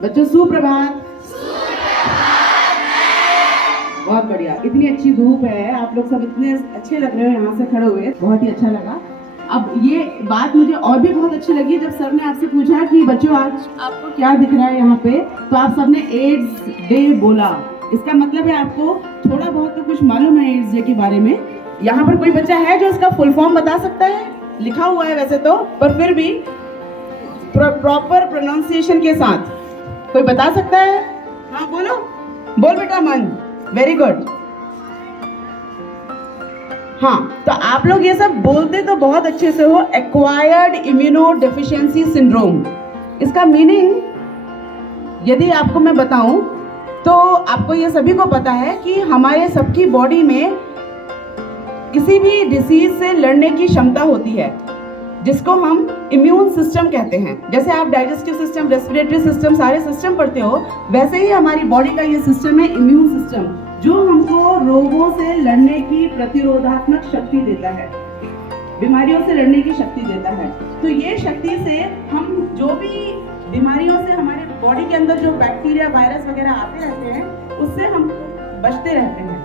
बच्चों सुप्रभात। बहुत बढ़िया। इतनी अच्छी धूप है, आप लोग सब इतने अच्छे लग रहे हो यहाँ से खड़े हुए, बहुत ही अच्छा लगा। अब ये बात मुझे और भी बहुत अच्छी लगी जब सर ने आपसे पूछा कि बच्चों आज आपको क्या दिख रहा है यहाँ पे, तो आप सबने एड्स डे बोला। इसका मतलब है आपको थोड़ा बहुत तो कुछ मालूम है एड्स डे के बारे में। यहाँ पर कोई बच्चा है जो इसका फुल फॉर्म बता सकता है? लिखा हुआ है वैसे तो, पर फिर भी प्रॉपर प्रोनाउंसिएशन के साथ कोई बता सकता है? हाँ बोलो, बोल बेटा मन, वेरी गुड। हाँ, तो आप लोग ये सब बोलते तो बहुत अच्छे से हो। एक्वायर्ड इम्यूनो डेफिशिएंसी सिंड्रोम, इसका मीनिंग यदि आपको मैं बताऊं तो आपको ये सभी को पता है कि हमारे सबकी बॉडी में किसी भी डिसीज से लड़ने की क्षमता होती है, जिसको हम इम्यून सिस्टम कहते हैं। जैसे आप डाइजेस्टिव सिस्टम, रेस्पिरेटरी सिस्टम, सारे सिस्टम पढ़ते हो, वैसे ही हमारी बॉडी का ये सिस्टम है इम्यून सिस्टम, जो हमको रोगों से लड़ने की प्रतिरोधात्मक शक्ति देता है, बीमारियों से लड़ने की शक्ति देता है। तो ये शक्ति से हम जो भी बीमारियों से हमारे बॉडी के अंदर जो बैक्टीरिया, वायरस वगैरह आते रहते हैं, उससे हम बचते रहते हैं।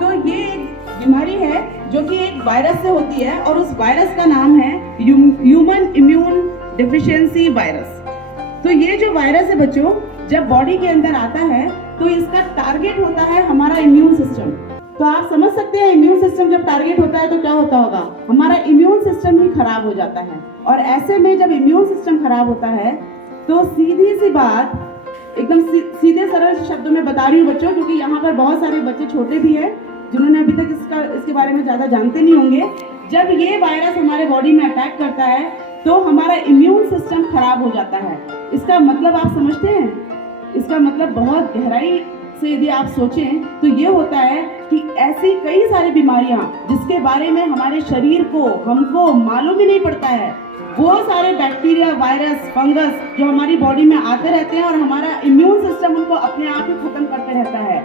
तो ये एक बीमारी है जो कि एक वायरस से होती है, और उस वायरस का नाम है ह्यूमन इम्यून डेफिशिएंसी वायरस। तो ये जो वायरस है बच्चों, जब बॉडी के अंदर आता है तो इसका टारगेट होता है हमारा इम्यून सिस्टम। तो आप समझ सकते हैं इम्यून सिस्टम जब टारगेट होता है तो क्या होता होगा, हमारा इम्यून सिस्टम ही खराब हो जाता है। और ऐसे में जब इम्यून सिस्टम खराब होता है तो सीधी सी बात, एकदम सीधे सरल शब्दों में बता रही हूँ बच्चों, क्योंकि यहाँ पर बहुत सारे बच्चे छोटे भी हैं जिन्होंने अभी तक इसके बारे में ज़्यादा जानते नहीं होंगे। जब ये वायरस हमारे बॉडी में अटैक करता है तो हमारा इम्यून सिस्टम खराब हो जाता है। इसका मतलब आप समझते हैं? इसका मतलब बहुत गहराई से यदि आप सोचें तो ये होता है कि ऐसी कई सारी बीमारियां जिसके बारे में हमारे शरीर को, हमको मालूम ही नहीं पड़ता है, वो सारे बैक्टीरिया, वायरस, फंगस जो हमारी बॉडी में आते रहते हैं और हमारा इम्यून सिस्टम उनको अपने आप ही खत्म करते रहता है,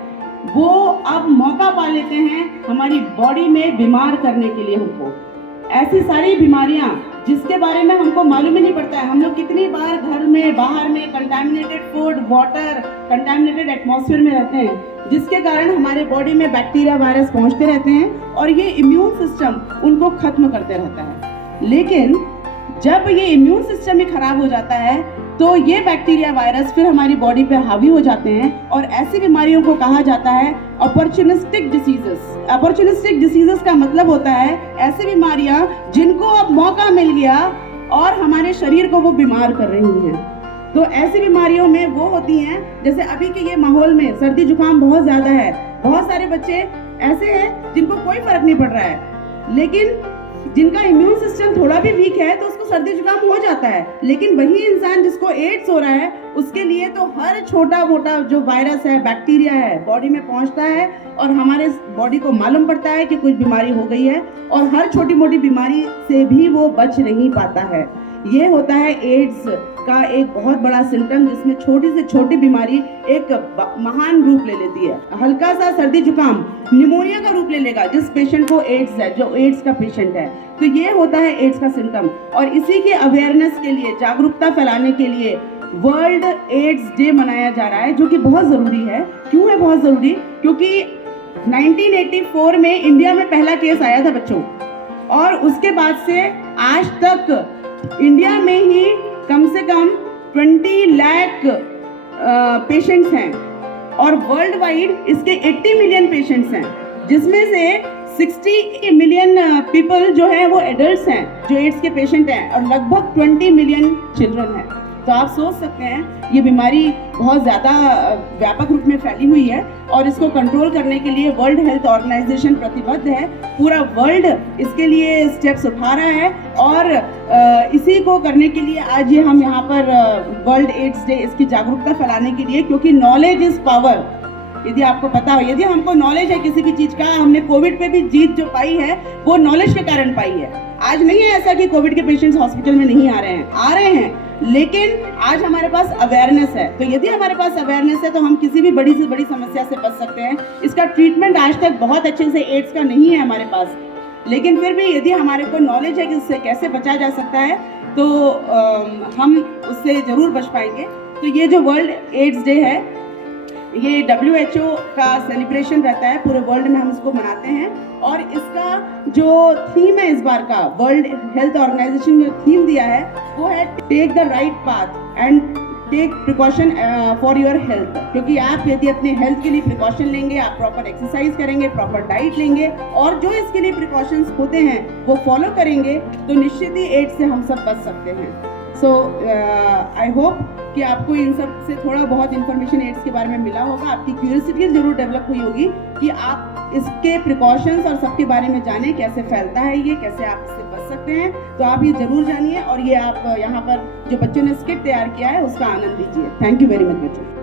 वो अब मौका पा लेते हैं हमारी बॉडी में बीमार करने के लिए हमको। ऐसी सारी बीमारियां जिसके बारे में हमको मालूम ही नहीं पड़ता है। हम लोग कितनी बार घर में, बाहर में contaminated food, water, contaminated atmosphere में रहते हैं, जिसके कारण हमारे बॉडी में बैक्टीरिया, वायरस पहुंचते रहते हैं और ये इम्यून सिस्टम उनको खत्म करते रहता है। लेकिन जब ये इम्यून सिस्टम ही खराब हो जाता है तो ये बैक्टीरिया, वायरस फिर हमारी बॉडी पे हावी हो जाते हैं, और ऐसी बीमारियों को कहा जाता है अपॉर्चुनिस्टिक डिसीजेस। अपॉर्चुनिस्टिक डिसीजेस का मतलब होता है ऐसी बीमारियां जिनको अब मौका मिल गया और हमारे शरीर को वो बीमार कर रही हैं। तो ऐसी बीमारियों में वो होती हैं, जैसे अभी के ये माहौल में सर्दी जुकाम बहुत ज्यादा है, बहुत सारे बच्चे ऐसे हैं जिनको कोई फर्क नहीं पड़ रहा है, लेकिन जिनका इम्यून सिस्टम थोड़ा भी वीक है तो उसको सर्दी जुकाम हो जाता है। लेकिन वही इंसान जिसको एड्स हो रहा है, उसके लिए तो हर छोटा मोटा जो वायरस है, बैक्टीरिया है, बॉडी में पहुंचता है और हमारे बॉडी को मालूम पड़ता है कि कुछ बीमारी हो गई है, और हर छोटी मोटी बीमारी से भी वो बच नहीं पाता है। ये होता है एड्स का एक बहुत बड़ा सिम्टम, जिसमें छोटी से छोटी बीमारी एक महान रूप ले लेती है। हल्का सा सर्दी जुकाम निमोनिया का रूप ले लेगा जिस पेशेंट को एड्स है, जो एड्स का पेशेंट है। तो ये होता है एड्स का सिम्टम, और इसी के अवेयरनेस के लिए, जागरूकता फैलाने के लिए वर्ल्ड एड्स डे मनाया जा रहा है, जो कि बहुत ज़रूरी है। क्यों है बहुत ज़रूरी? क्योंकि 1984 में इंडिया में पहला केस आया था बच्चों, और उसके बाद से आज तक इंडिया में ही कम से कम 20 लाख पेशेंट्स हैं, और वर्ल्ड वाइड इसके 80 मिलियन पेशेंट्स हैं, जिसमें से 60 मिलियन पीपल जो हैं वो एडल्ट्स हैं जो एड्स के पेशेंट हैं, और लगभग 20 मिलियन चिल्ड्रन हैं। तो आप सोच सकते हैं ये बीमारी बहुत ज़्यादा व्यापक रूप में फैली हुई है, और इसको कंट्रोल करने के लिए वर्ल्ड हेल्थ ऑर्गेनाइजेशन प्रतिबद्ध है। पूरा वर्ल्ड इसके लिए स्टेप्स उठा रहा है, और इसी को करने के लिए आज ये हम यहाँ पर वर्ल्ड एड्स डे, इसकी जागरूकता फैलाने के लिए, क्योंकि नॉलेज इज़ पावर। यदि आपको पता हो, यदि हमको नॉलेज है किसी भी चीज़ का, हमने कोविड पे भी जीत जो पाई है वो नॉलेज के कारण पाई है। आज नहीं है ऐसा कि कोविड के पेशेंट्स हॉस्पिटल में नहीं आ रहे हैं, आ रहे हैं, लेकिन आज हमारे पास अवेयरनेस है। तो यदि हमारे पास अवेयरनेस है तो हम किसी भी बड़ी से बड़ी समस्या से बच सकते हैं। इसका ट्रीटमेंट आज तक बहुत अच्छे से एड्स का नहीं है हमारे पास, लेकिन फिर भी यदि हमारे को नॉलेज है कि उससे कैसे बचा जा सकता है तो हम उससे ज़रूर बच पाएंगे। तो ये जो वर्ल्ड एड्स डे है, ये WHO का सेलिब्रेशन रहता है, पूरे वर्ल्ड में हम इसको मनाते हैं। और इसका जो थीम है इस बार का, वर्ल्ड हेल्थ ऑर्गेनाइजेशन ने थीम दिया है, वो है take the right path and take precaution for your health. क्योंकि आप यदि अपने हेल्थ के लिए प्रिकॉशन लेंगे, आप प्रॉपर एक्सरसाइज करेंगे, प्रॉपर डाइट लेंगे और जो इसके लिए प्रिकॉशंस होते हैं वो फॉलो करेंगे, तो निश्चित ही एड्स से हम सब बच सकते हैं। सो आई होप कि आपको इन सब से थोड़ा बहुत इन्फॉर्मेशन एड्स के बारे में मिला होगा, आपकी क्यूरियोसिटी जरूर डेवलप हुई होगी कि आप इसके प्रिकॉशंस और सबके बारे में जानें, कैसे फैलता है ये, कैसे आप इससे बच सकते हैं। तो आप ये जरूर जानिए और ये आप यहाँ पर जो बच्चों ने स्किट तैयार किया है उसका आनंद लीजिए। थैंक यू वेरी मच बच्चों।